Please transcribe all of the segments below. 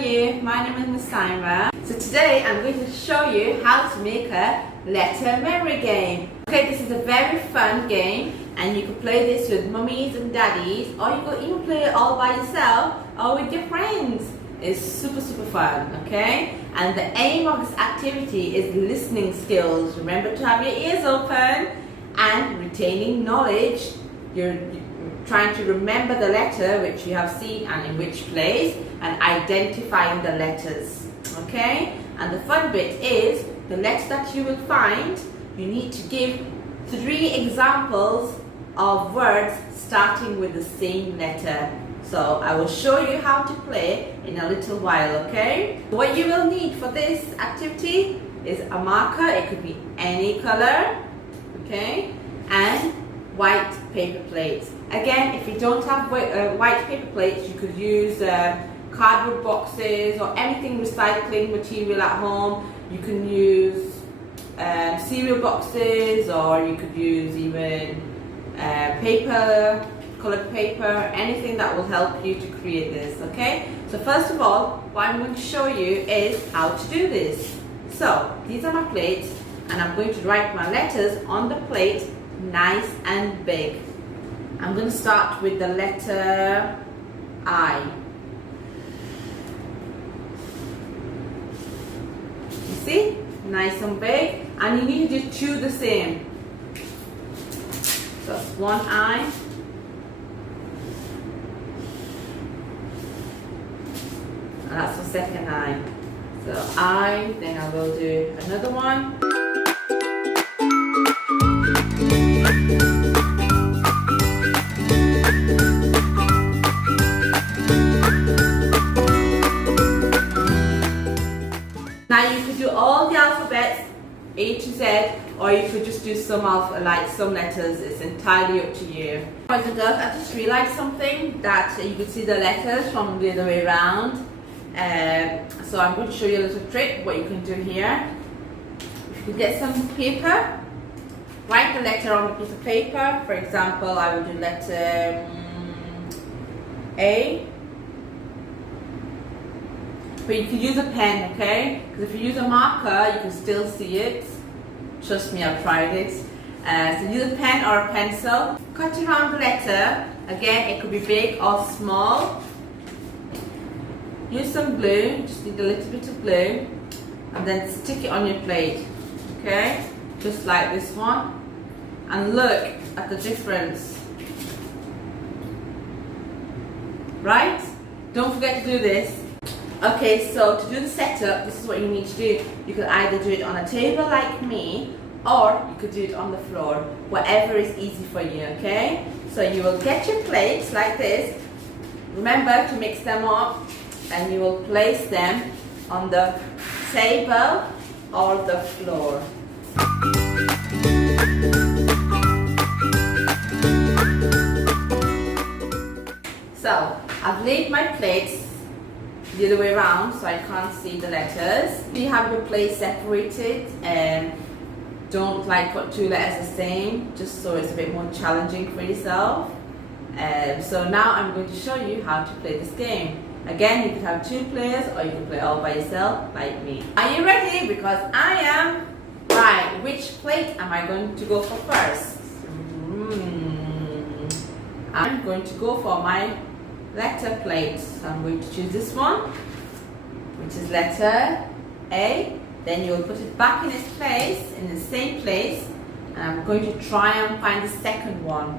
you? My name is Miss Saima. So today I'm going to show you how to make a letter memory game. Okay, this is a very fun game and you can play this with mummies and daddies, or you can even play it all by yourself or with your friends. It's super fun, okay? And the aim of this activity is listening skills. Remember to have your ears open and retaining knowledge. You're trying to remember the letter which you have seen and in which place, and identifying the letters, okay? And the fun bit is the letter that you will find, you need to give 3 examples of words starting with the same letter. So I will show you how to play in a little while, okay? What you will need for this activity is a marker, it could be any color, okay? And white paper plates. Again, if you don't have white paper plates, you could use cardboard boxes or anything recycling material at home. You can use cereal boxes, or you could use even paper, colored paper, anything that will help you to create this, okay? So first of all, what I'm going to show you is how to do this. So these are my plates and I'm going to write my letters on the plate nice and big. I'm going to start with the letter I. You see? Nice and big. And you need to do 2 the same. So that's one I. And that's the second I. So I, then I will do another one. Now you could do all the alphabets A to Z, or you could just do some letters. It's entirely up to you. Boys and girls, I just realized something, that you could see the letters from the other way around. So I'm going to show you a little trick what you can do here. If you get some paper, write the letter on a piece of paper. For example, I will do letter A. But you can use a pen, okay? Because if you use a marker, you can still see it. Trust me, I've tried it. So use a pen or a pencil. Cut around the letter. Again, it could be big or small. Use some glue, just need a little bit of glue. And then stick it on your plate, okay? Just like this one. And look at the difference. Right? Don't forget to do this. Okay, so to do the setup, this is what you need to do. You could either do it on a table like me, or you could do it on the floor. Whatever is easy for you, okay? So you will get your plates like this. Remember to mix them up, and you will place them on the table or the floor. So I've laid my plates the other way around so I can't see the letters. You have your plates separated, and don't put 2 letters the same, just so it's a bit more challenging for yourself. So now I'm going to show you how to play this game. Again, you can have 2 players, or you can play all by yourself like me. Are you ready? Because I am. Right, which plate am I going to go for first? I'm going to go for my letter plate. So I'm going to choose this one, which is letter A. Then you'll put it back in its place, in the same place, and I'm going to try and find the second one.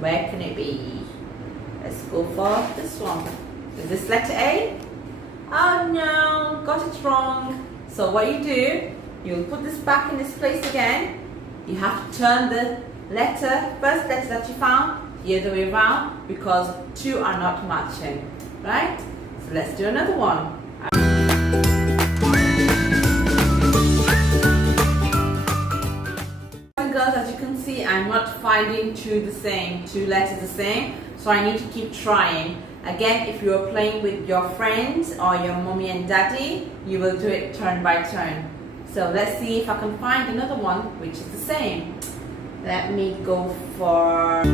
Where can it be? Let's go for this one. Is this letter A? Oh no, got it wrong. So what you do, you'll put this back in its place again. You have to turn the first letter that you found, the other way around, because 2 are not matching, right? So let's do another one. Boys and girls, as you can see, I'm not finding 2 letters the same, so I need to keep trying. Again, if you're playing with your friends or your mommy and daddy, you will do it turn by turn. So let's see if I can find another one which is the same. Let me go for...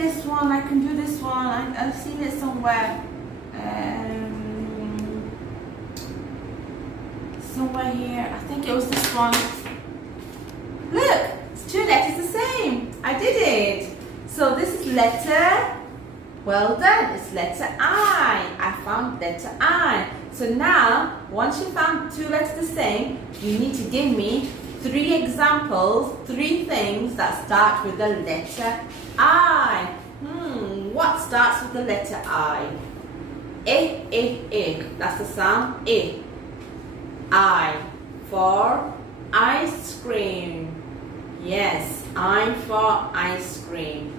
this one. I can do this one. I've seen it somewhere. Somewhere here. I think it was this one. Look, it's two letters the same. I did it. So this is letter. Well done. It's letter I. I found letter I. So now, once you found two letters the same, you need to give me 3 examples, 3 things that start with the letter I. What starts with the letter I? I. That's the sound. I for ice cream. Yes, I for ice cream.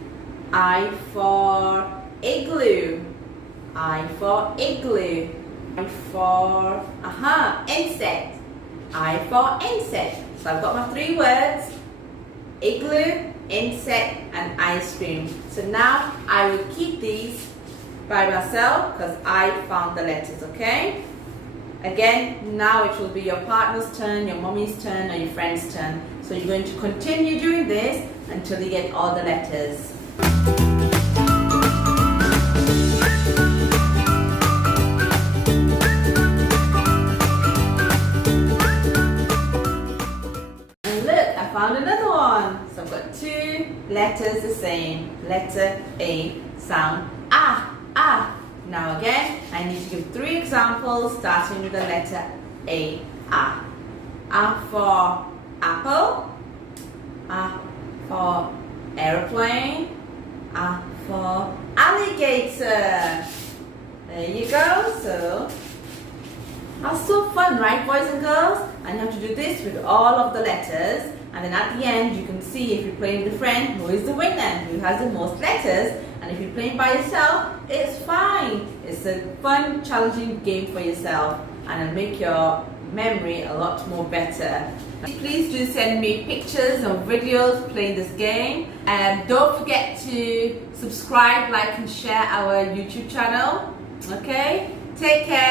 I for igloo. I for igloo. I for insect. I for insect. So I've got my 3 words: igloo, insect, and ice cream. So now I will keep these by myself because I found the letters, okay? Again, now it will be your partner's turn, your mommy's turn, or your friend's turn. So you're going to continue doing this until you get all the letters. And look, I found another one. So I've got 2 letters the same. Letter A, sound ah. Now again, I need to give 3 examples starting with the letter A. A. A for apple. A for aeroplane. A for alligator. There you go. So, that's so fun, right, boys and girls? And you have to do this with all of the letters. And then at the end, you can see if you're playing with a friend, who is the winner, who has the most letters. And if you're playing by yourself, it's fine. It's a fun, challenging game for yourself. And it'll make your memory a lot more better. Please do send me pictures or videos playing this game. And don't forget to subscribe, like, and share our YouTube channel. Okay? Take care.